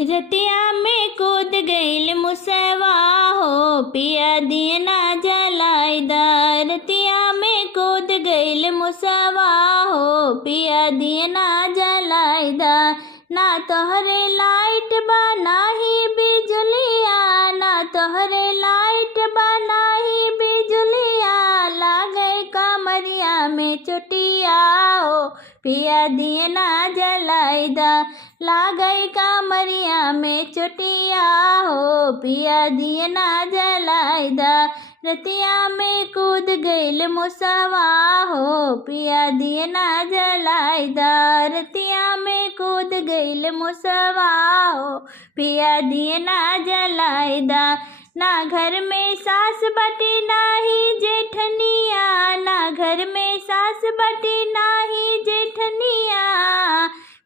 रतिया में कूद गईल मुसवा हो, पिया दिए ना जलाइदा। रतिया में कूद गईल मुसवा हो, पिया दिए ना जलाइदा। ना तोहरे लाइट बा नाही बिजुलिया, ना तोहरे लाइट बा नाही बिजुलिया। लागे कमरिया में चुटिया हो, पिया दिए ना जलाइदा। लागई कमरिया में चुटिया हो, पिया दिए ना जलाइदा। रतिया में कूद गईल मुसवा हो, पिया दिए ना जलाइदा। रतिया में कूद गईल मुसवा हो, पिया दिए ना जलाइदा। ना घर में सास बटी नाही जेठनिया, ना घर में सास बटी नाही जेठनिया।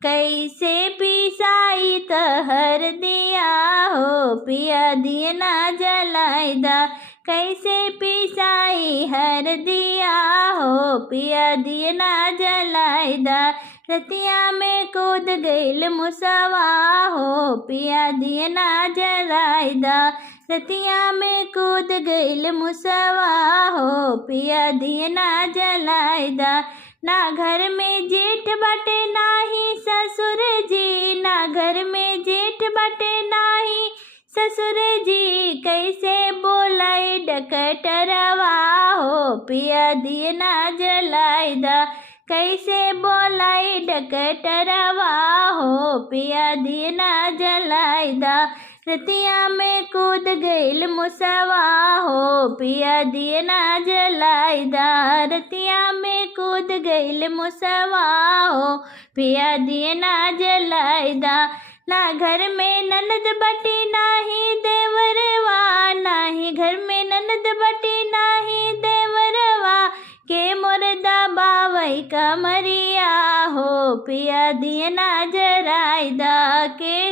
कैसे पिसाई तहर दिया हो, पिया दिए ना जलाइदा। कैसे पिसाई हर दिया हो, पिया दिए ना जलाइदा। रतिया में कूद गईल मुसवा हो, पिया दिए ना जलाइदा। रतिया में कूद गईल मुसवा हो, पिया दिए ना जलाइदा। ना घर में जेठ बटे नाही ससुर जी, ना घर में जेठ बटे नाही ससुर जी। कैसे बोलाई डकटरवा हो, पिया दिए ना जलाइदा। कैसे बोलाई डकटरवा हो, पिया दिए ना जलाइदा। रतिया में कूद गईल मुसवा हो, पिया दिए ना जलाइदा। रतिया में कूद गईल मुसवा हो, पिया दिए ना जलाइदा। ना घर में ननद बटी नाही देवरवा, नाही घर में ननद बटी नाही देवरवा। के मुर्दा बावई कमरिया हो, पिया दिए ना जराइदा। के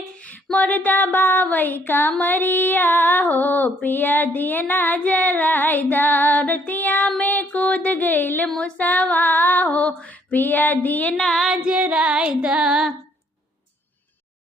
मुर्दा बावई कमरिया हो, पिया दिए ना जराइदा। रतिया में कूद गईल मुसवा हो, पिया दिए ना जराइदा।